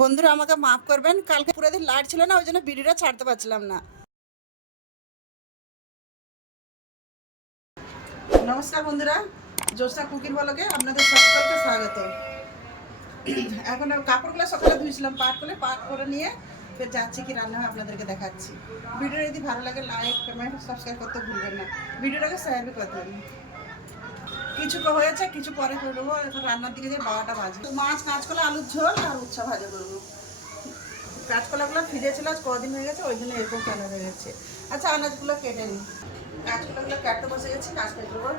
বন্ধুরা, আমাকে মাফ করবেন, কালকে পুরো দিন লাইট ছিল না, ওই জন্য ভিডিওটা ছাড়তে পারছিলাম না। নমস্কার বন্ধুরা জ্যোৎস্না কুকির বলকে আপনাদের সকলকে স্বাগত। এখন কাপড়গুলো সকালে ধুয়েছিলাম, পাট করে পাট করে নিয়ে ফের যাচ্ছি কি রান্না হয় আপনাদেরকে দেখাচ্ছি। ভিডিও যদি ভালো লাগে লাইক কমেন্ট সাবস্ক্রাইব করতে ভুলবেন না। ভিডিওটাকে শেয়ার করে দেবেন কিছু তো হয়েছে, কিছু পরে করব এখন রান্নার দিকে যে বারোটা বাজে। মাছ, কাঁচকলা, আলুর ঝোল আর উচ্ছা ভাজা করব কাঁচকলাগুলো ফিরেছিল আজ কদিন হয়ে গেছে, ওই জন্য এরকম কালার হয়ে গেছে। আচ্ছা আনাজগুলো কেটে নিই। কাঁচকলাগুলো কাটতে বসে গেছি, কাজ কেটে দেবো।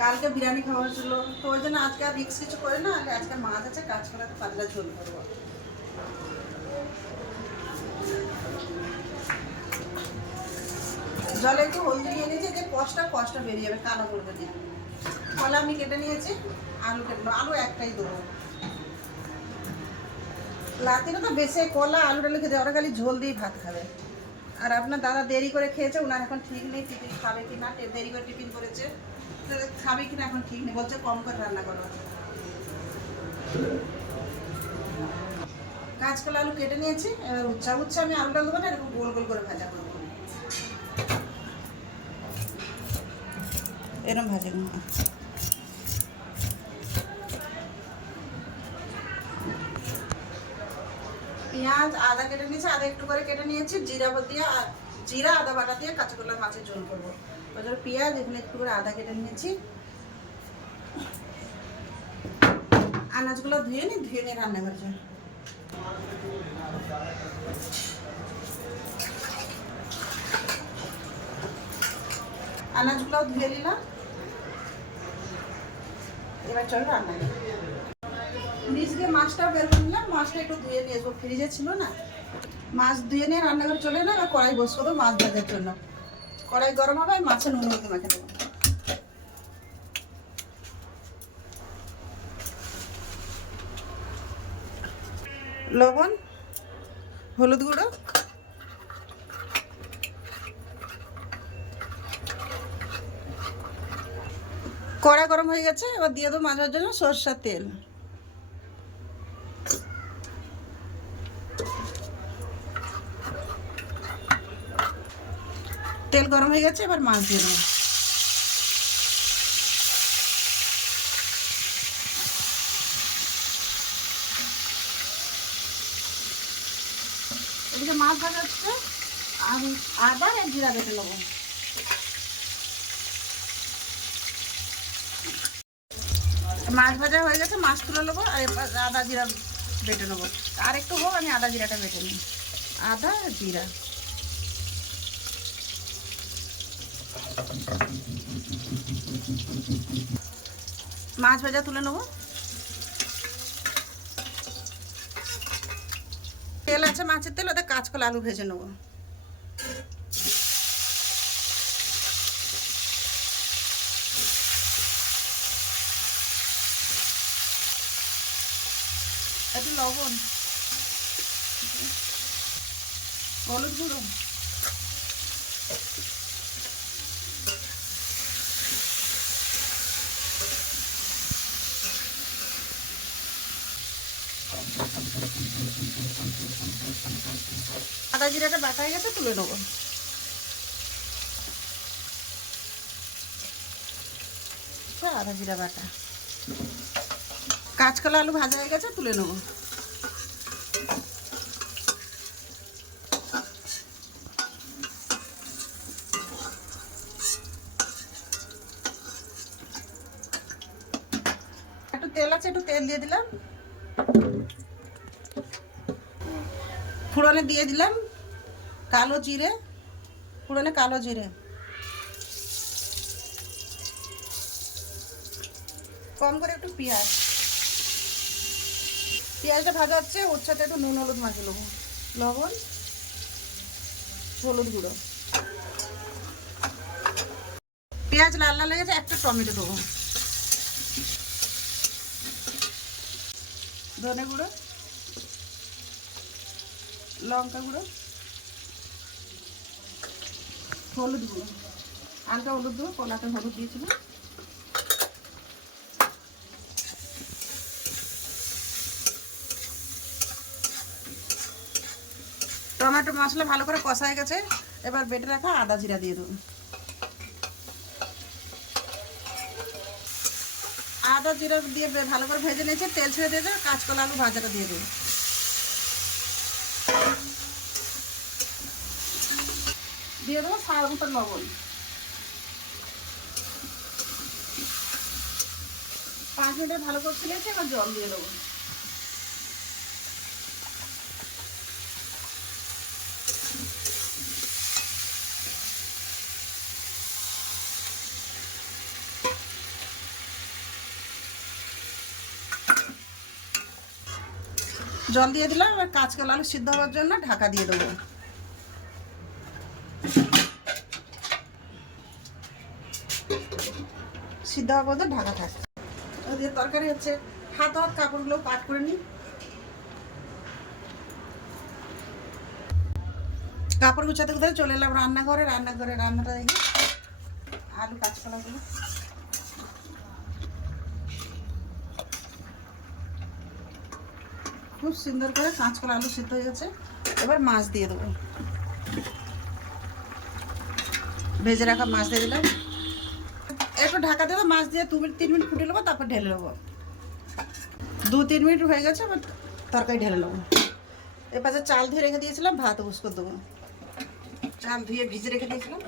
কালকে বিরিয়ানি খাওয়া হয়েছিল। তো ওই জন্য আজকে আর রিক্স কিছু করে না আজকে মাছ আছে, কাঁচকলাতে পাতলা ঝোল করব জলে একটু হলদি দিয়ে নিয়েছি যে কষটা কষটা বেরিয়ে যাবে, কালো করবে না কলা আমি কেটে নিয়েছি, আলু কেটে নেব। আলু একটাই দেবো। লাতিটা তো বেশি, কলা আলুটা লিখে দেয় ওরা খালি ঝোল দিয়ে ভাত খাবে। আর আপনার দাদা দেরি করে খেয়েছে ওনার এখন ঠিক নেই, টিফিন খাবে কি না দেরি করে টিফিন করেছে। খাবে কি না এখন ঠিক নেই, বলছে কম করে রান্না করো। কাঁচকলা আলু কেটে নিয়েছি, এবার উচ্ছা উচ্ছা আমি আলুটা দেবো না, এরকম গোল গোল করে ভাজা করব। এরকম ভাজা পেঁয়াজ, আদা কেটে নিয়েছি, আদা একটু করে কেটে নিয়েছি, জিরা দিয়ে জিরা, আদা বাটা দিয়ে কাঁচা কলা মাছের ঝোল করব। পেঁয়াজ, এখানে একটু করে আদা কেটে নিয়েছি। আনাজগুলো ধুয়ে নি, ধুয়ে নিয়ে রান্না করছে। আনাজগুলো ধুয়ে নিলাম। এবার চল রান্না। ফ্রিজ দিয়ে মাছটা বের করে নিলাম মাছটা একটু ধুয়ে নিয়ে আসব ফ্রিজে ছিল না। মাছ ধুয়ে নিয়ে রান্নাঘরে চলে না এবার কড়াই বসবো তো মাছ ভাজার জন্য। কড়াই গরম হবে, আর মাছে নুন হলুদ মাখে দেবো লবণ, হলুদ গুঁড়ো কড়া গরম হয়ে গেছে, এবার দিয়ে দেবো মাছের জন্য সরষার তেল। তেল গরম হয়ে গেছে, এবার মাছ দিয়ে দেবো। মাছ ভাজা হচ্ছে আদা আর জিরা বেটে নেব। মাছ ভাজা হয়ে গেছে, মাছ তুলে নেব, আর আদা জিরা বেটে নেব। আর একটু হোক, আমি আদা জিরাটা বেটে নিই। আদা জিরা। মাছ ভাজা তুলে নেব। তেল আছে মাছের তেল ওদের কাঁচকলা আলু ভেজে নেব। একটু লবণ। হলুদ গুঁড়ো আদা জিরাটা বাটা হয়ে গেছে তুলে নেব। আদা জিরা বাটা। কাঁচকলা আলু ভাজা হয়ে গেছে, তুলে নেব। একটু একটু তেল দিয়ে দিলাম। দিয়ে দিলাম কালো জিরে কালো জিরে। কম করে একটু পেঁয়াজ। পেঁয়াজটা ভাজা হচ্ছে, ওর সাথে একটু নুন, হলুদ মাখিয়ে নেব। লবণ, হলুদ গুঁড়ো। পেঁয়াজ লাল লাল হয়ে গেছে, একটা টমেটো দেবো। ধনে গুঁড়ো, লঙ্কা গুঁড়ো, হলুদ গুঁড়ো। হালকা হলুদ দেবো কলাতে হলুদ দিয়েছিলাম। টমেটো মশলা ভালো করে কষা হয়ে গেছে। এবার বেটে রাখা আদা জিরা দিয়ে দেবো। আদা জিরা দিয়ে ভালো করে ভেজে নিয়েছে, তেল ছেড়ে দিয়ে দেবে, কাঁচকলা আলু ভাজাটা দিয়ে দেবো। দিয়ে দেবো সার মতো লবণ। পাঁচ মিনিটে ভালো করে ছিলেছে, এবার জল দিয়ে দেবো। জল দিয়ে দিলাম, এবার কাঁচকলা আলু সিদ্ধ হওয়ার জন্য ঢাকা দিয়ে দেবো। সিদ্ধ হওয়ার পর ঢাকা থাকে। ওদের তরকারি হচ্ছে, হাত হাত কাপড়গুলো পাট করে নিই কাপড় গুছাতে কোথায় চলে এলাম রান্নাঘরে রান্নাঘরে রান্নাটা দেখি। আলু কাঁচকলাগুলো। খুব সুন্দর করে কাঁচকলা আলু সিদ্ধ হয়ে গেছে। এবার মাছ দিয়ে দেবো। ভেজে রাখা মাছ দিয়ে দিলাম। একটু ঢাকা দেবো মাছ দিয়ে দু মিনিট, তিন মিনিট ফুটে নেব, তারপর ঢেলে নেব। দু, তিন মিনিট হয়ে গেছে আবার তরকারি ঢেলে নেব। এপাশে চাল ধুয়ে রেখে দিয়েছিলাম, ভাত উস করে দেবো। চাল ধুয়ে ভিজে রেখে দিয়েছিলাম।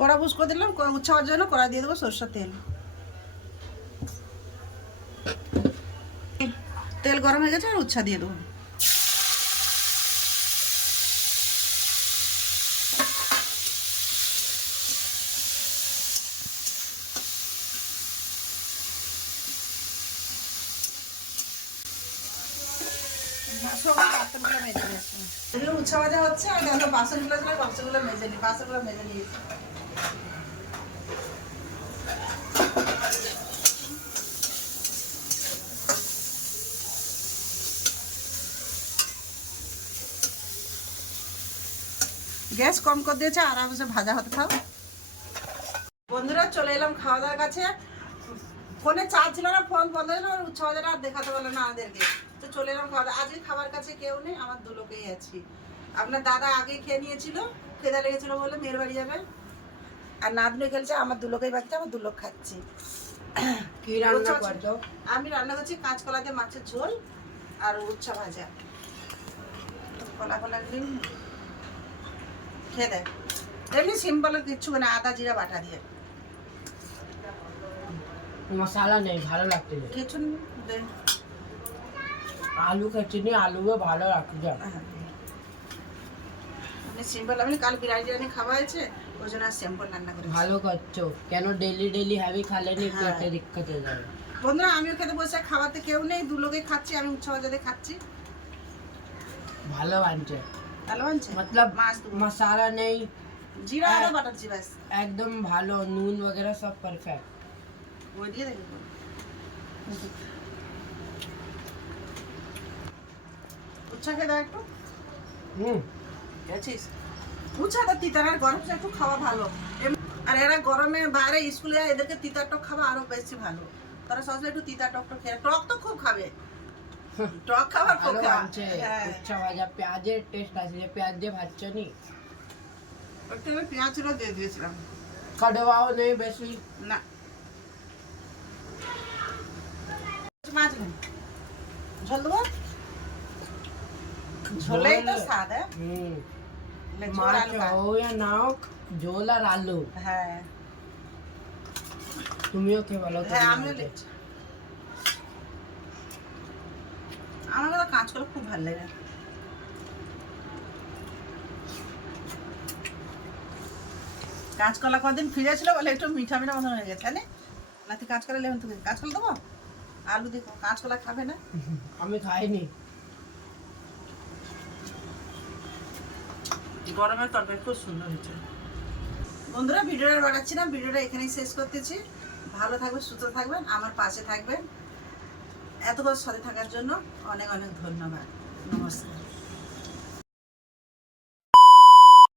কড়া বুস করে দিলাম, কড়া উচ্ছা হওয়ার জন্য কড়া দিয়ে দেবো সরষের তেল। তেল গরম হয়ে গেছে, আর উচ্ছা দিয়ে দেবো। ভাজা হচ্ছে বাসনগুলো ছিল মেজে নি, বাসনগুলো মেজে গ্যাস কম করে দিয়েছে আরামসে ভাজা হতে থাক। বন্ধুরা, চলে এলাম খাওয়া দাওয়ার কাছে। ফোনে চার্জ ছিল না, ফোন বন্ধ আর বাজারে আর দেখাতে পারল না আমাদেরকে। তো চলে এলাম খাওয়া আজকে খাবার কাছে কেউ নেই আমার দু লোকেই আছি। আপনার দাদা আগে খেয়ে নিয়েছিল খেদা লেগেছিল বলে মেয়ের বাড়ি যাবে। আর নাতনি খেলছে আমার দু লোকেই বাকিতে আমার দু লোক খাচ্ছি। কি রান্না করছ আমি রান্না করছি কাঁচকলা দিয়ে মাছের ঝোল আর উচ্ছা ভাজা। কলা কলা খেয়ে দেয় এমনি সিম্পল কিচ্ছু না আদা জিরা বাটা দিয়ে। মশলা নেই ভালো লাগছে। যে। কিছু দে- আলু খাচ্ছি আলুও ভালো লাগছে হ্যাঁ। আমি সিম্পল আমি কাল বিরিয়ানি টিরিয়ানি খাওয়া হয়েছে ওই জন্য সিম্পল রান্না করেছি ভালো করছো কেন ডেলি ডেলি হেভি খালে নি হ্যাঁ। পেটে দিক্কত হয়ে যাবে বন্ধুরা আমিও খেতে বসে খাওয়াতে কেউ নেই দু লোকে খাচ্ছি আমি উচ্চ বাজারে খাচ্ছি ভালো বানছে ভালো আনছে मतलब মাছ দেবো मसाला नहीं জিরা আদা হ্যাঁ। বাটাচ্ছি ব্যাস एकदम ভালো নুন वगैरह सब परफेक्ट ওই দিয়ে দেখো উচ্চা খেয়ে দাও একটু। হুম। গেছিস উচ্চা তো তিতার আর গরম একটু খাওয়া ভালো। আর এরা গরমে বাইরে স্কুলে এদেরকে তিতার টক খাওয়া আরও বেশি ভালো। তারা সবসময় একটু তিতা টক টক খেয়ে টক তো খুব খাবে। টক খাবার খুব ভালো খাওয়া বানছে হ্যাঁ। উচ্চা ভাজা পেঁয়াজের টেস্ট আছে যে পেঁয়াজ দিয়ে ভাজছো নি? একটু আমি পেঁয়াজ দিয়ে দিয়েছিলাম। কড়বাও নেই বেশি। না। মাছ ঝোল দেবো? ঝোলেই তো স্বাদ হুম মাছ আলু ভাত। হো या না হোক ঝোল আর আলু হ্যাঁ তুমিও খেয়ে হ্যাঁ আমিও আমার কথা কাঁচকলা খুব ভালো লাগে কাঁচকলা কদিন ফিরে ছিল বলে একটু মিঠা মিঠা মতন হয়ে গেছে জানি নাতি কাঁচকলা লেমন তুমি কাঁচকলা দেবো আলু দেখো কাঁচকলা খাবে না আমি খাইনি গরমের তরকারি খুব সুন্দর হয়েছে। বন্ধুরা, ভিডিওটা বাড়াচ্ছি না ভিডিওটা এখানেই শেষ করতেছি। ভালো থাকবেন, সুস্থ থাকবেন, আমার পাশে থাকবেন। এতক্ষণ সাথে থাকার জন্য অনেক অনেক ধন্যবাদ। নমস্কার।